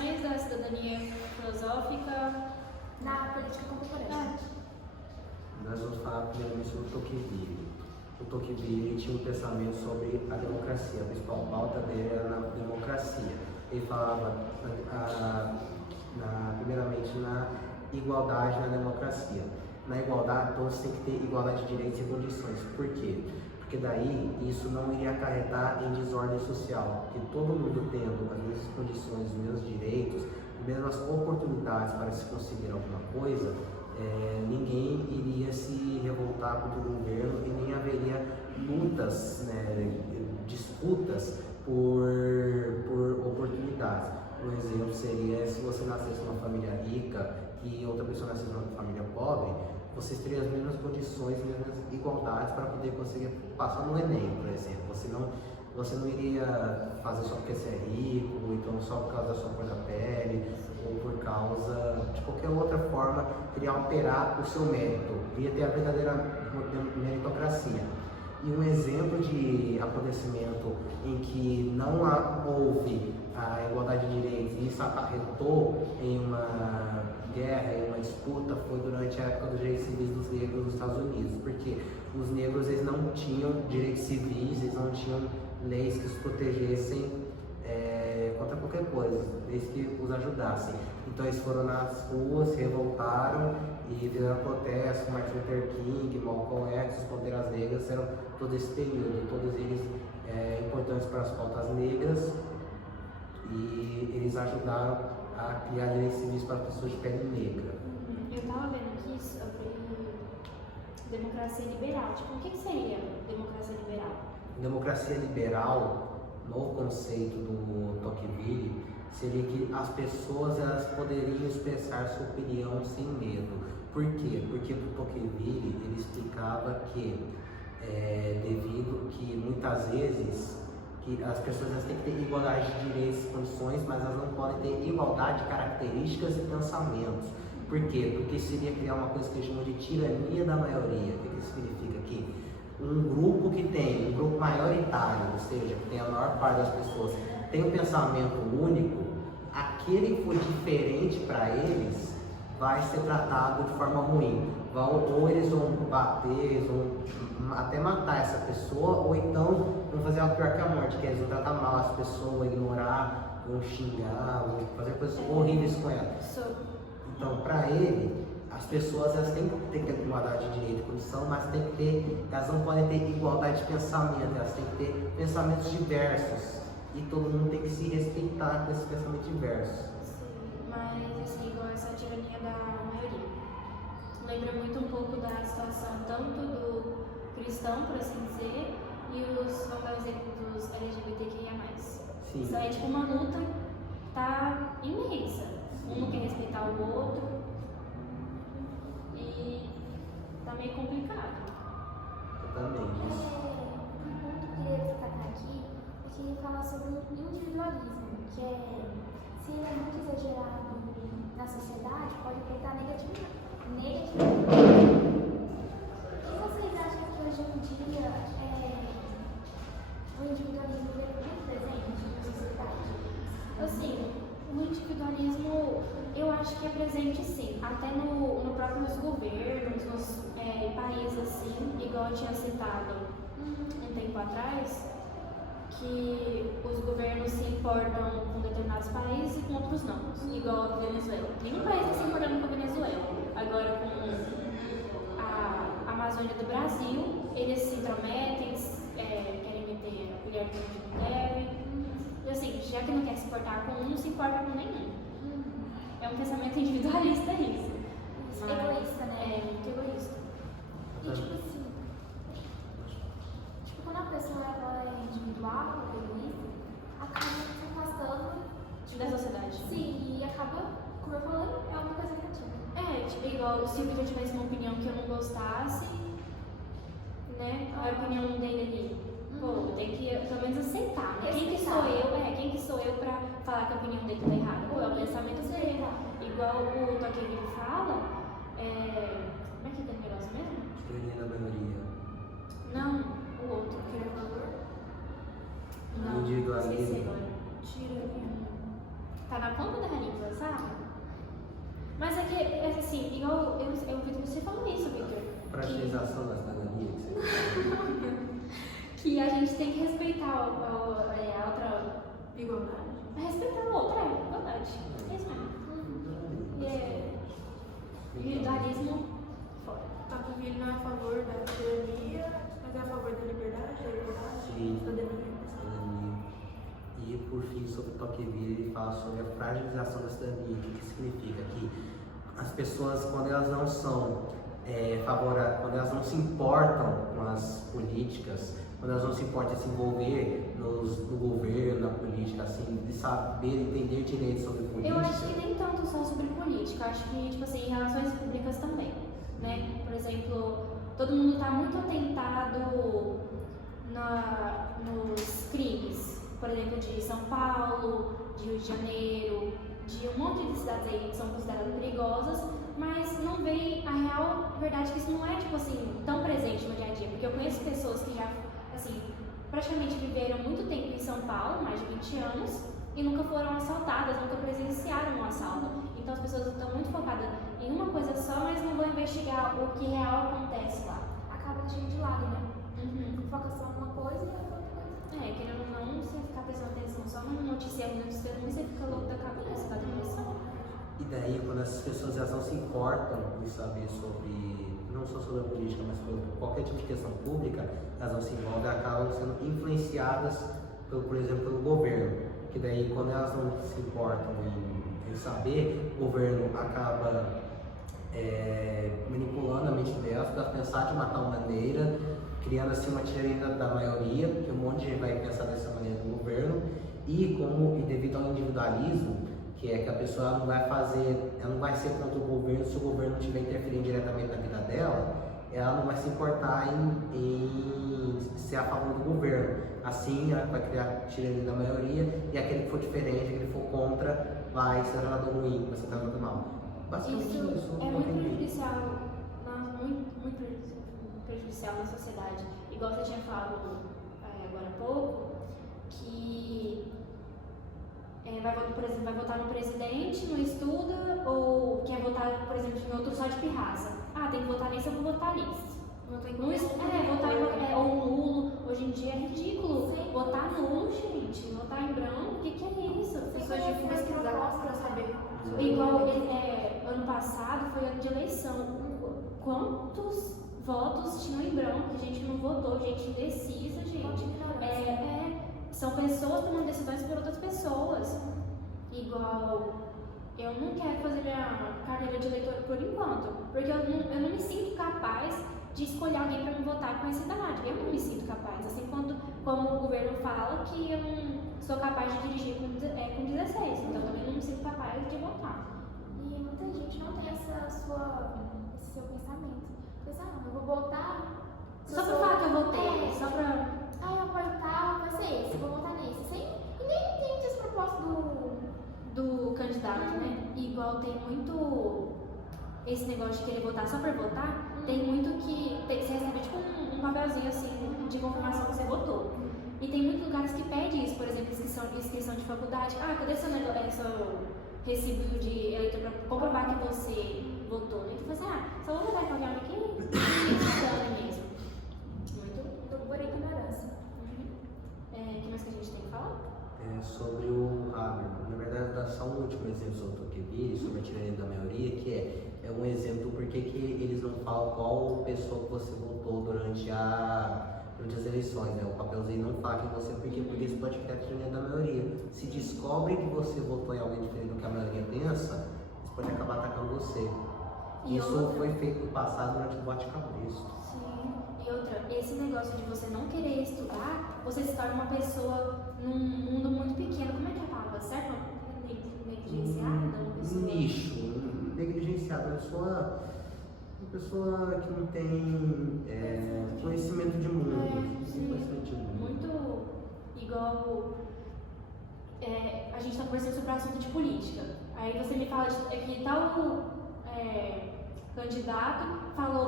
condições da cidadania filosófica na política contemporânea. Nós vamos falar primeiramente sobre o Tocqueville. O Tocqueville tinha um pensamento sobre a democracia. A principal pauta dele era na democracia. Ele falava, primeiramente, na igualdade na democracia. Na igualdade, todos têm que ter igualdade de direitos e condições. Por quê? Porque daí isso não iria acarretar em desordem social. Porque todo mundo tendo as mesmas condições, os mesmos direitos, as mesmas oportunidades para se conseguir alguma coisa, ninguém iria se revoltar contra o governo e nem haveria lutas, né, disputas por oportunidades. Um exemplo seria se você nascesse numa família rica e outra pessoa nascesse numa família pobre, vocês teriam as mesmas condições, as mesmas igualdades para poder conseguir passar no Enem, por exemplo. Você não iria fazer só porque você é rico, ou então só por causa da sua cor da pele, ou por causa de qualquer outra forma, queria alterar o seu mérito, iria ter a verdadeira meritocracia. E um exemplo de acontecimento em que não houve a igualdade de direitos e isso acarretou em uma guerra, em uma disputa, foi durante a época dos direitos civis dos negros nos Estados Unidos, porque os negros eles não tinham direitos civis, eles não tinham leis que os protegessem contra qualquer coisa, leis que os ajudassem. Então eles foram nas ruas, se revoltaram e fizeram protestos com Martin Luther King, Malcolm X, os Panteras Negras, eram todo esse período, todos eles importantes para as pautas negras, e eles ajudaram a criar direitos civis para pessoas de pele negra. Eu estava vendo aqui sobre democracia liberal. Tipo, o que seria democracia liberal? Democracia liberal, no conceito do Tocqueville, seria que as pessoas elas poderiam expressar sua opinião sem medo. Por quê? Porque o Tocqueville ele explicava que devido que muitas vezes que as pessoas elas têm que ter igualdade de direitos e condições, mas elas não podem ter igualdade de características e pensamentos. Por quê? Porque seria criar uma coisa que eles chamam de tirania da maioria. O que isso significa? Que um grupo um grupo maioritário, ou seja, que tem a maior parte das pessoas, tem um pensamento único, aquele que for diferente para eles vai ser tratado de forma ruim. Ou eles vão bater, eles vão até matar essa pessoa, ou então vão fazer algo pior que a morte, que eles vão tratar mal as pessoas, vão ignorar, vão xingar, vão fazer coisas horríveis com ela. Então, para ele, as pessoas elas têm que ter igualdade de direito e condição, mas elas não podem ter igualdade de pensamento, elas têm que ter pensamentos diversos. E todo mundo tem que se respeitar com esses pensamentos diversos. Sim, mas assim, igual essa tirania da maioria. Lembra muito um pouco da situação tanto do cristão, por assim dizer, e vamos dar o exemplo dos LGBTQIA+. Sim. Isso aí é tipo uma luta que tá imensa. Um não quer respeitar o outro e tá meio complicado. Exatamente. Um ponto que eu queria destacar aqui, eu queria falar sobre o individualismo, que se ele é muito exagerado na sociedade, pode afetar negativamente. O que vocês acham que hoje em dia o individualismo é muito presente na sociedade? Assim, o individualismo eu acho que é presente sim, até no próprios governos, nos países assim, igual eu tinha citado um tempo atrás, que os governos se importam com determinados países e com outros não, igual a Venezuela. Nenhum país está se importando com a Venezuela. Agora com a Amazônia do Brasil, eles se intrometem, querem meter a colher onde não deve. E assim, já que não quer se importar com um, não se importa com nenhum. É um pensamento individualista isso. Egoísta, né? É, muito egoísta. E tipo assim, quando a pessoa ela é individual, egoísta, acaba se afastando Da sociedade. Sim, e acaba, como eu falei, é uma coisa negativa. Tipo, igual se o Vitor tivesse uma opinião que eu não gostasse, né? A opinião dele ali. Pô, tem que pelo menos aceitar, né? Quem que sou eu pra falar que a opinião dele tá errada? Pô, é o pensamento dele. Igual o Tocqueville fala, como é que é aquele negócio mesmo? Tirania da maioria. Não, o outro. Não, Individualismo. esqueci agora. Tirania. Tá na ponta da que a gente tem que respeitar a outra. Igualdade? Respeitar a outra, igualdade. É isso mesmo. Individualismo fora. A Puville não é a favor da tirania, mas é a favor da liberdade, da cidadania. E por fim, sobre o Tocqueville, ele fala sobre a fragilização da cidadania. O que significa? Que as pessoas, quando elas não são quando elas não se importam com as políticas, quando elas não se importam em se envolver no governo, na política, assim, de saber entender direito sobre política. Eu acho que nem tanto só sobre política, acho que, tipo assim, em relações públicas também, né? Por exemplo, todo mundo está muito atentado nos crimes, por exemplo, de São Paulo, de Rio de Janeiro, de um monte de cidades aí que são consideradas perigosas, mas não vê a real verdade que isso não é, tipo assim, tão presente no dia a dia, porque eu conheço pessoas que já, assim, praticamente viveram muito tempo em São Paulo, mais de 20 anos, e nunca foram assaltadas, nunca presenciaram um assalto. Então as pessoas estão muito focadas em uma coisa só, mas não vão investigar o que real acontece lá. Acaba deixando de lado, né? Uhum. Foca só numa coisa e outra coisa. Querendo ou não, você ficar prestando atenção só no noticiário, você fica louco da cabeça, da depressão. E daí, quando essas pessoas elas não se importam em saber sobre, não só sobre a política, mas sobre qualquer tipo de questão pública, elas não se envolvem, acabam sendo influenciadas, por exemplo, pelo governo. Que daí, quando elas não se importam em saber, o governo acaba manipulando a mente delas para pensar de uma tal maneira, criando assim uma tirania da maioria, porque um monte de gente vai pensar dessa maneira no governo, e devido ao individualismo, que é que a pessoa não vai ser contra o governo se o governo não estiver interferindo diretamente na vida dela, ela não vai se importar em ser a favor do governo. Assim, ela vai criar tirania da maioria, e aquele que for diferente, aquele que for contra, vai ser tratado ruim, vai ser tratado mal. Basicamente isso é muito prejudicial, muito prejudicial na sociedade. Igual você tinha falado agora há pouco, que por exemplo, vai votar no presidente, não estuda, ou quer votar, por exemplo, em outro só de pirraça. Tem que votar nesse, eu vou votar nesse. Votar ou nulo. Hoje em dia é ridículo. Sim. Votar nulo, gente. Votar em branco, o que é isso? Pessoas de pesquisar para saber. Igual ano passado foi ano de eleição. Quantos votos tinham em branco? Gente não votou, gente indecisa, gente. São pessoas tomando decisões por outras pessoas. Igual, eu não quero fazer minha carreira de eleitor por enquanto, porque eu não me sinto capaz de escolher alguém para me votar com essa idade. Eu não me sinto capaz, assim como o governo fala que eu não sou capaz de dirigir com 16, então eu também não me sinto capaz de votar. E muita gente não tem esse seu pensamento. Pensa, não, eu vou votar. Só pra falar que eu votei, só pra... eu vou votar, vai ser esse, vou votar nesse. E nem entende as propostas do candidato, né? Igual tem muito esse negócio de querer votar só pra votar, tem muito que você recebe tipo um papelzinho assim de confirmação que você votou. E tem muitos lugares que pedem isso, por exemplo, inscrição de faculdade. Cadê seu recibo de eleitor pra comprovar que você votou? E tu fala assim, só vou votar com alguém aqui? Mesmo. Muito por ignorância. O que mais que a gente tem que falar? Sobre na verdade, só um último exemplo sobre o Tocqueville, sobre a tirania da maioria, que é um exemplo porque que eles não falam qual pessoa que você votou durante as eleições, né? O papelzinho não fala que você, porque isso pode criar a tirania da maioria. Se descobre que você votou em alguém diferente do que a maioria pensa, isso pode acabar atacando você. Isso foi feito no passado durante o Bate-Cabresto. Sim. E outra, esse negócio de você não querer estudar, você se torna uma pessoa num mundo muito pequeno. Como é que é a palavra? Certo? Negligenciada? Uma pessoa... Lixo, negligenciada. Uma pessoa que não tem conhecimento de mundo. Conhecimento de mundo. Muito igual... a gente está conversando sobre o assunto de política. Aí você me fala que tal... candidato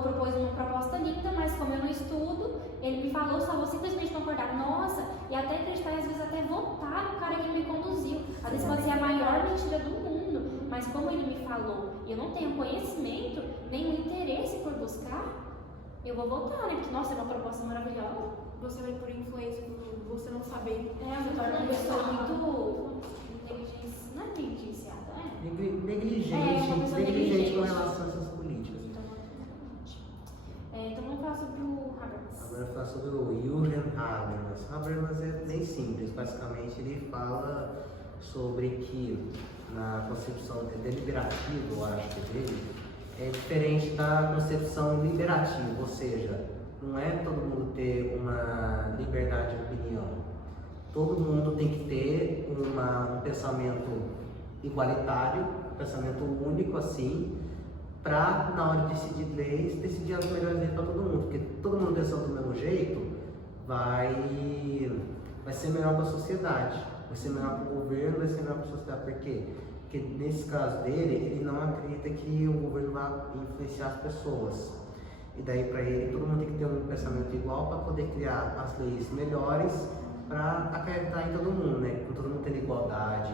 propôs uma proposta linda, mas como eu não estudo, ele me falou, só vou simplesmente concordar, nossa, e até acreditar e às vezes até votar no cara que me conduziu. Às vezes pode ser a maior mentira do mundo, mas como ele me falou e eu não tenho conhecimento, nem o interesse por buscar, eu vou votar, né? Porque, nossa, é uma proposta maravilhosa. você vai por influência, por você não saber. Me torna uma pessoa muito negligenciada, não é negligenciada, é? Negligente com relação a essas políticas. Então vamos falar sobre o Habermas. Agora eu vou falar sobre o Jürgen Habermas. Habermas é bem simples, basicamente ele fala sobre que na concepção deliberativa, eu acho que dele, é diferente da concepção liberativa, ou seja, não é todo mundo ter uma liberdade de opinião. Todo mundo tem que ter um pensamento igualitário, um pensamento único assim, para na hora de decidir leis, decidir as melhores leis para todo mundo, porque todo mundo pensando do mesmo jeito vai ser melhor para a sociedade, vai ser melhor para o governo, vai ser melhor para a sociedade. Por quê? Porque nesse caso dele, ele não acredita que o governo vai influenciar as pessoas. E daí para ele, todo mundo tem que ter um pensamento igual para poder criar as leis melhores para acarretar em todo mundo, né? Com todo mundo tendo igualdade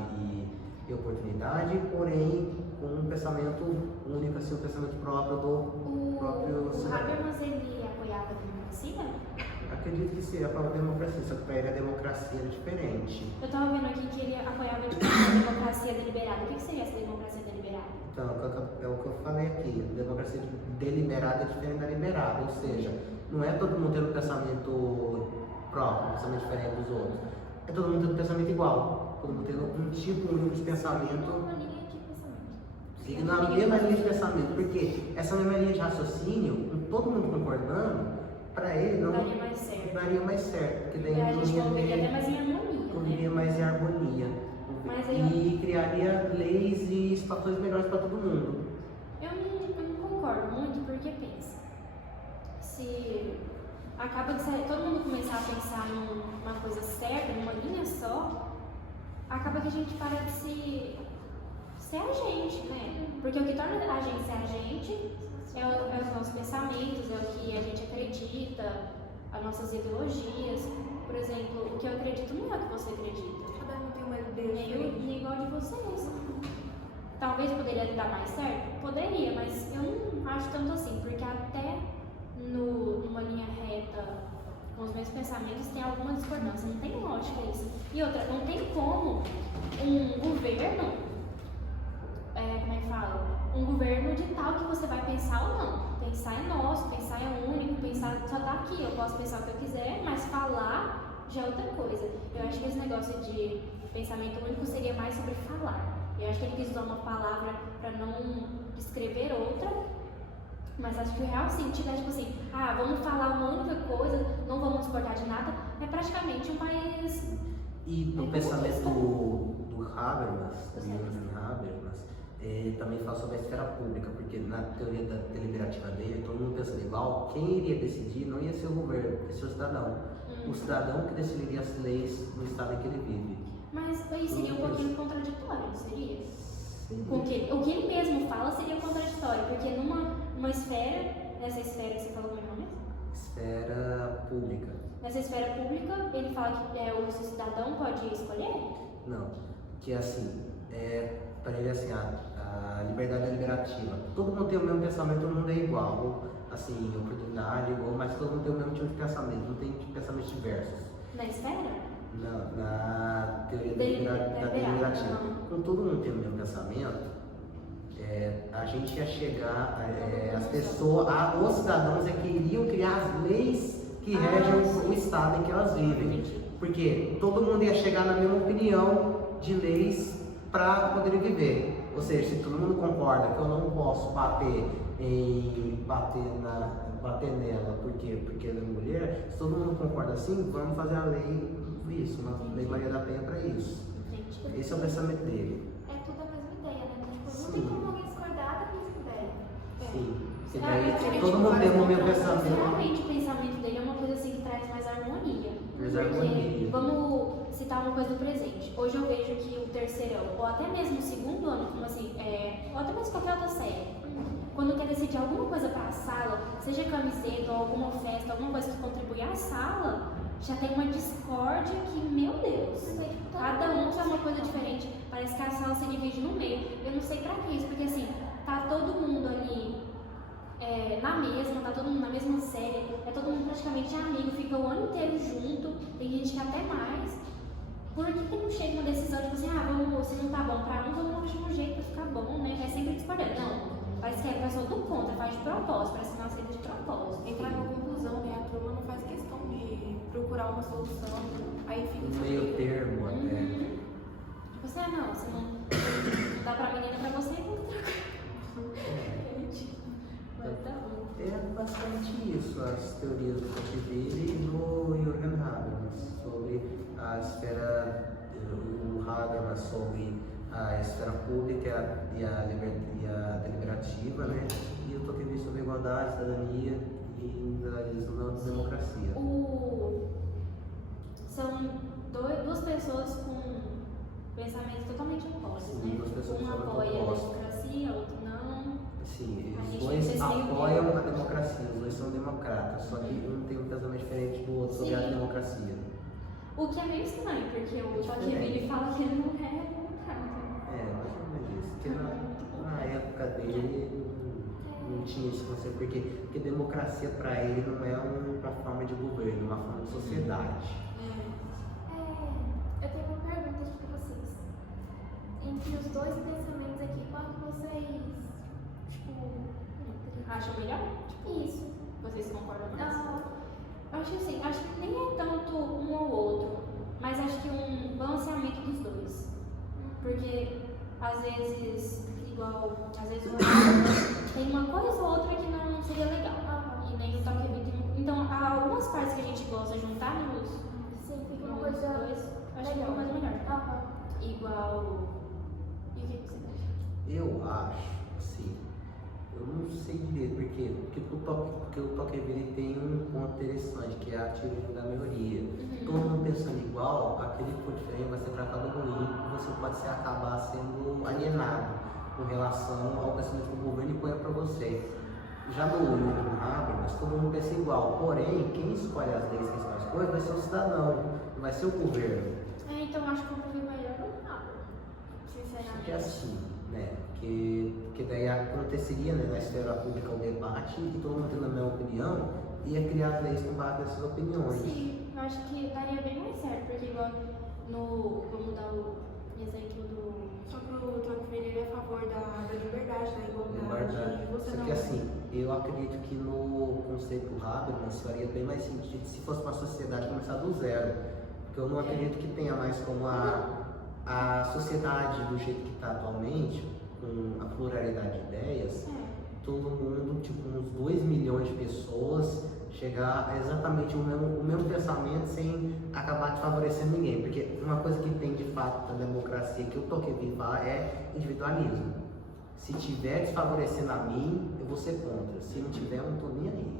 e oportunidade, porém com um pensamento único, assim, um pensamento próprio do próprio cidadão. O Habermas, ele apoiava a democracia? Acredito que seria a própria democracia, só que para ele a democracia era diferente. Eu estava vendo aqui que ele apoiava a democracia deliberada. O que seria essa democracia deliberada? Então, é o que eu falei aqui, a democracia deliberada é diferente da liberada, ou seja, não é todo mundo tendo um pensamento próprio, um pensamento diferente dos outros, é todo mundo tendo um pensamento igual, todo mundo tendo um tipo único de pensamento, Uma linha de pensamento. seguindo na mesma linha de pensamento, porque essa mesma linha de raciocínio, com todo mundo concordando, para ele não daria mais certo. daria mais certo, porque daí A não gente ia conviveria até ter, mais em harmonia, conviveria né? mais em harmonia. Mas E criaria leis e fatores melhores para todo mundo. Eu não concordo muito, porque pensa, se acaba que se todo mundo começar a pensar numa coisa certa, numa linha só, acaba que a gente para de ser a gente, né? Porque o que torna a gente ser a gente é os nossos pensamentos, é o que a gente acredita, as nossas ideologias. Por exemplo, o que eu acredito não é o que você acredita. Cada um tem uma ideia. Nem igual de vocês. Talvez poderia dar mais certo? Poderia, mas eu não acho tanto assim, porque até numa linha reta com os meus pensamentos tem alguma discordância, não tem lógica isso. E outra, não tem como um governo, como é que fala? Um governo ditar o que você vai pensar ou não. Pensar é nosso, pensar é único, pensar só tá aqui. Eu posso pensar o que eu quiser, mas falar já é outra coisa. Eu acho que esse negócio de pensamento único seria mais sobre falar. Eu acho que ele quis usar uma palavra para não descrever outra, mas acho que o real sentido é tipo assim, vamos falar uma única coisa, não vamos discordar de nada, é praticamente um país. E no pensamento do Habermas, do Jürgen Habermas, também fala sobre a esfera pública, porque na teoria deliberativa dele, todo mundo pensando igual, quem iria decidir não ia ser o governo, ia ser o cidadão. O cidadão que decidiria as leis no estado em que ele vive. Mas aí seria um pouquinho contraditório, não seria? O que ele mesmo fala seria contraditório, porque numa esfera, nessa esfera que você falou como é o nome? Esfera pública. Nessa esfera pública, ele fala que o cidadão pode escolher? Não, que assim, para ele assim, a liberdade é liberativa. Todo mundo tem o mesmo pensamento, todo mundo é igual, assim, oportunidade igual, mas todo mundo tem o mesmo tipo de pensamento, não tem pensamentos diversos. Na esfera? Não, na teoria Deliberativa. deliberativa. Como todo mundo tem o mesmo pensamento, a gente ia chegar, as pessoas, os cidadãos que iriam criar as leis que regem o estado em que elas vivem. Porque todo mundo ia chegar na mesma opinião de leis para poder viver. Ou seja, se todo mundo concorda que eu não posso bater nela, por quê? Porque ela é mulher, se todo mundo concorda assim, vamos fazer a lei isso, uma lei Maria da Penha para isso. Entendi. Esse é o pensamento dele. É tudo a mesma ideia, né? Tipo, não Sim. tem como alguém discordar da mesma ideia. Sim. Porque Realmente, daí todo mundo tem o mesmo Realmente pensamento. o pensamento dele é uma coisa assim que traz mais harmonia. Mais Porque, harmonia. vamos citar uma coisa do presente. Hoje eu vejo que o terceirão, ou até mesmo o segundo ano, como assim, ou até mesmo qualquer outra série, quando quer decidir alguma coisa para a sala, seja camiseta ou alguma festa, alguma coisa que contribui à sala, já tem uma discórdia que, meu Deus, cada um quer uma coisa diferente. Parece que a sala se divide no meio. Eu não sei pra que isso, porque assim, tá todo mundo ali na mesma, tá todo mundo na mesma série, é todo mundo praticamente amigo, fica o ano inteiro junto, tem gente que até mais. Por que não chega uma decisão, tipo assim, vamos, se não tá bom pra um, vamos achar um jeito pra ficar bom, né? É sempre discordando. Não, parece que a pessoa do contra, faz de propósito, parece que não aceita de propósito. Entrar numa conclusão, né? A turma não faz questão de procurar uma solução, aí fica Um meio termo até. Tipo assim, não, se não dá pra menina pra você, então mas tá bom. É bastante isso, as teorias do Tocqueville e do Jürgen Habermas sobre a esfera, o Habermas sobre a esfera pública e a deliberativa, né? E o Tocqueville sobre a igualdade, cidadania e individualismo na democracia. São duas pessoas com pensamentos totalmente opostos, Sim, né? duas pessoas Um totalmente apoia a opostas. democracia, outro não. Sim, A os gente dois decide apoiam a democracia, os dois são democratas, só que um tem um pensamento diferente do outro sobre a Sim. democracia. O que é meio estranho, porque o Tocqueville fala que ele não é democrata. Mais ou menos isso. Porque na época dele não tinha esse conceito, porque democracia para ele não é uma forma de governo, é uma forma de sociedade. Eu tenho uma pergunta aqui pra vocês. Entre os dois pensamentos aqui, qual que vocês, Acha melhor? isso? Vocês concordam mais? Aham. Eu acho assim, acho que nem é tanto um ou outro, mas acho que um balanceamento dos dois. Porque às vezes, às vezes o Ronaldo tem uma coisa ou outra que não seria legal. E nem o Tocqueville tem. Então, há algumas partes que a gente gosta de juntar nos Sim, fica uma nos coisa dois, acho que é legal. uma coisa melhor. Aham. Igual. E o que você acha? Eu acho, assim, eu não sei direito porque o Tocqueville tem um ponto interessante, que é a ativismo da maioria. Todo mundo pensando igual, aquele que for diferente vai ser tratado ruim e você pode acabar sendo alienado com relação ao pensamento que o governo impõe para você. Já no Jürgen Habermas, todo mundo pensa igual, porém, quem escolhe as leis, quem escolhe as coisas, vai ser o cidadão, não vai ser o governo. Então acho que eu prefiro melhor não nada. Sinceramente. Porque assim, né? Que daí aconteceria, né, na esfera pública o debate e todo mundo tendo a mesma opinião, ia criar leis com base nessas opiniões. Sim, eu acho que daria bem mais certo, porque igual vamos dar o exemplo do. Só que o Tocqueville ele é a favor da liberdade, da igualdade. Verdade. Você Só não. que assim, eu acredito que no conceito do Habermas faria bem mais sentido se fosse uma sociedade começar do zero. Porque eu não acredito que tenha mais como a sociedade do jeito que está atualmente, com a pluralidade de ideias, todo mundo, tipo uns 2 milhões de pessoas, chegar a exatamente o mesmo pensamento sem acabar desfavorecendo ninguém. Porque uma coisa que tem de fato na democracia que eu Tocqueville fala é individualismo. Se tiver desfavorecendo a mim, eu vou ser contra. Se não tiver, eu não tô nem aí.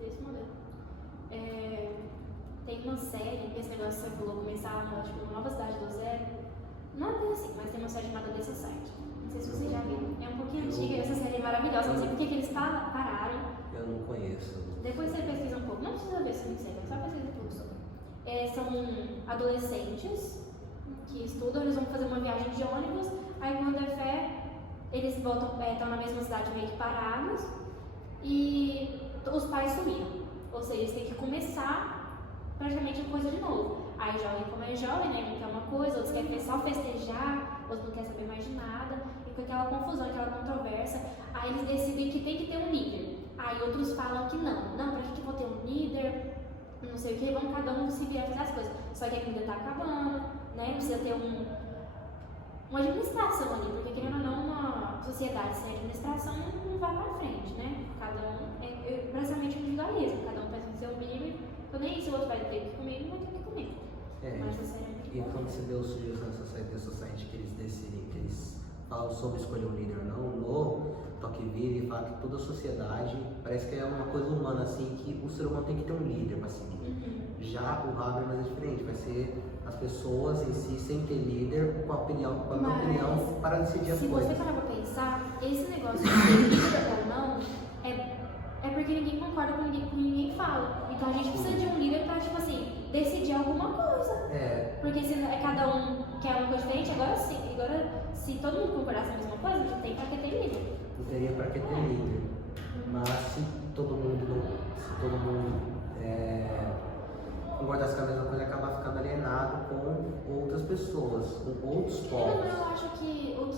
Desse modelo. Tem uma série, esse negócio que você falou, começar tipo, Nova Cidade do Zero. Não é bem assim, mas tem uma série chamada The Society. Não sei se vocês já viram. É um pouquinho antiga, essa série é maravilhosa. Não sei porque que eles pararam. Eu não conheço. Depois você pesquisa um pouco. Não precisa ver se não sei, mas só pesquisa um pouco sobre. São adolescentes que estudam, eles vão fazer uma viagem de ônibus. Aí quando é fé, eles estão na mesma cidade meio que parados. E os pais sumiram. Ou seja, eles têm que começar praticamente a coisa de novo. Aí jovem como é jovem, né? Um quer uma coisa, outros querem só festejar, outros não querem saber mais de nada. E com aquela confusão, aquela controvérsia, aí eles decidem que tem que ter um líder. Aí outros falam que não, pra que eu vou ter um líder? Não sei o que, vamos cada um se virar fazer as coisas. Só que a comida tá acabando, né? Precisa ter uma administração ali, porque querendo ou não, uma sociedade sem administração não vai pra frente, né? Cada um é praticamente individualismo, cada um pensa no seu umbigo, eu nem se o outro vai ter que comer, não vai ter que comer. Mas essa série é muito E boa. quando se deu sugestão na Society que eles decidem, que eles falam sobre escolher um líder ou não, no Tocqueville fala que toda a sociedade parece que é uma coisa humana, assim, que o ser humano tem que ter um líder para seguir. Já o Habermas é diferente, vai ser as pessoas em si sem ter líder, com a minha opinião, para decidir as Se coisas. você parar pra pensar, esse negócio de ter líder ou não é porque ninguém concorda com ninguém que ninguém fala. Então a gente precisa de um líder pra, tipo assim, decidir alguma coisa. Porque se cada um quer uma coisa diferente, agora se todo mundo concordasse a mesma coisa, não tem pra que ter líder. Não teria para que ter líder. a mesma coisa acaba ficando alienado com outras pessoas, com outros Eu povos. acho que o que